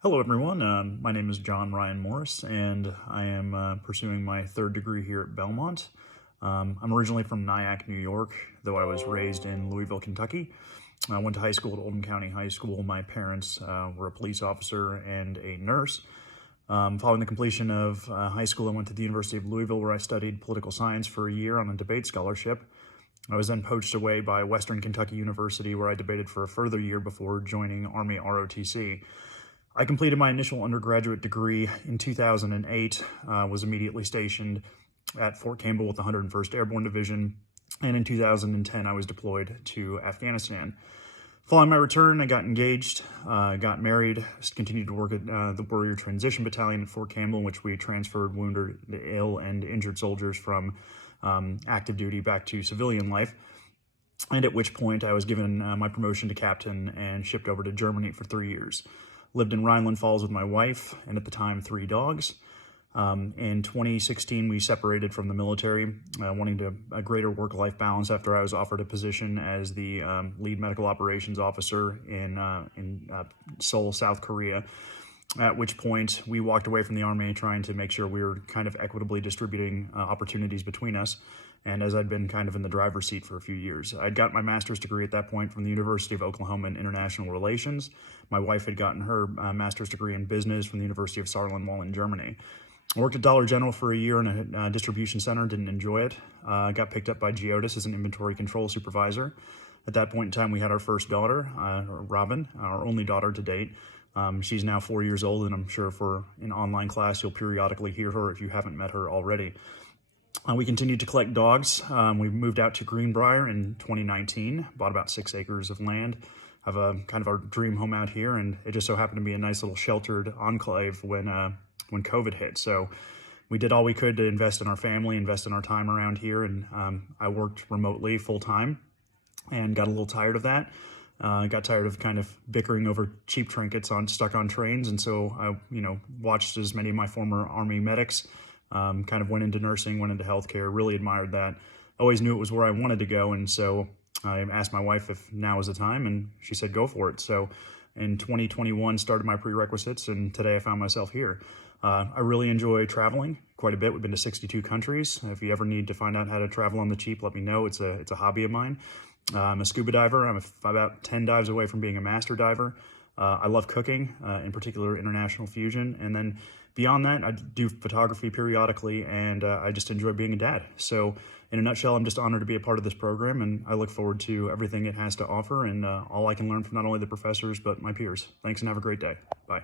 Hello, everyone. My name is John Ryan Morris, and I am pursuing my third degree here at Belmont. I'm originally from Nyack, New York, though I was raised in Louisville, Kentucky. I went to high school at Oldham County High School. My parents were a police officer and a nurse. Following the completion of high school, I went to the University of Louisville, where I studied political science for a year on a debate scholarship. I was then poached away by Western Kentucky University, where I debated for a further year before joining Army ROTC. I completed my initial undergraduate degree in 2008, was immediately stationed at Fort Campbell with the 101st Airborne Division, and in 2010 I was deployed to Afghanistan. Following my return, I got engaged, got married, continued to work at the Warrior Transition Battalion at Fort Campbell, in which we transferred wounded, ill, and injured soldiers from active duty back to civilian life, and at which point I was given my promotion to captain and shipped over to Germany for 3 years. Lived in Rhineland Falls with my wife, and at the time, 3 dogs. In 2016, we separated from the military, wanting a greater work-life balance after I was offered a position as the lead medical operations officer in Seoul, South Korea, at which point we walked away from the Army trying to make sure we were kind of equitably distributing opportunities between us. And as I'd been kind of in the driver's seat for a few years. I'd got my master's degree at that point from the University of Oklahoma in International Relations. My wife had gotten her master's degree in business from the University of Saarland in Germany. I worked at Dollar General for a year in a distribution center, didn't enjoy it. Got picked up by Geodis as an inventory control supervisor. At that point in time, we had our first daughter, Robin, our only daughter to date. She's now 4 years old, and I'm sure for an online class, you'll periodically hear her if you haven't met her already. We continued to collect dogs. We moved out to Greenbrier in 2019, bought about 6 acres of land, have a kind of our dream home out here, and it just so happened to be a nice little sheltered enclave when COVID hit. So we did all we could to invest in our family, invest in our time around here, and I worked remotely full time and got a little tired of that. Got tired of kind of bickering over cheap trinkets stuck on trains, and so I watched as many of my former Army medics kind of went into nursing, went into healthcare, really admired that. Always knew it was where I wanted to go, and so I asked my wife if now was the time, and she said go for it. So in 2021, started my prerequisites, and today I found myself here. I really enjoy traveling quite a bit. We've been to 62 countries. If you ever need to find out how to travel on the cheap, let me know. It's a hobby of mine. I'm a scuba diver. I'm about 10 dives away from being a master diver. I love cooking, in particular international fusion. And then beyond that, I do photography periodically, and I just enjoy being a dad. So in a nutshell, I'm just honored to be a part of this program, and I look forward to everything it has to offer and all I can learn from not only the professors, but my peers. Thanks and have a great day. Bye.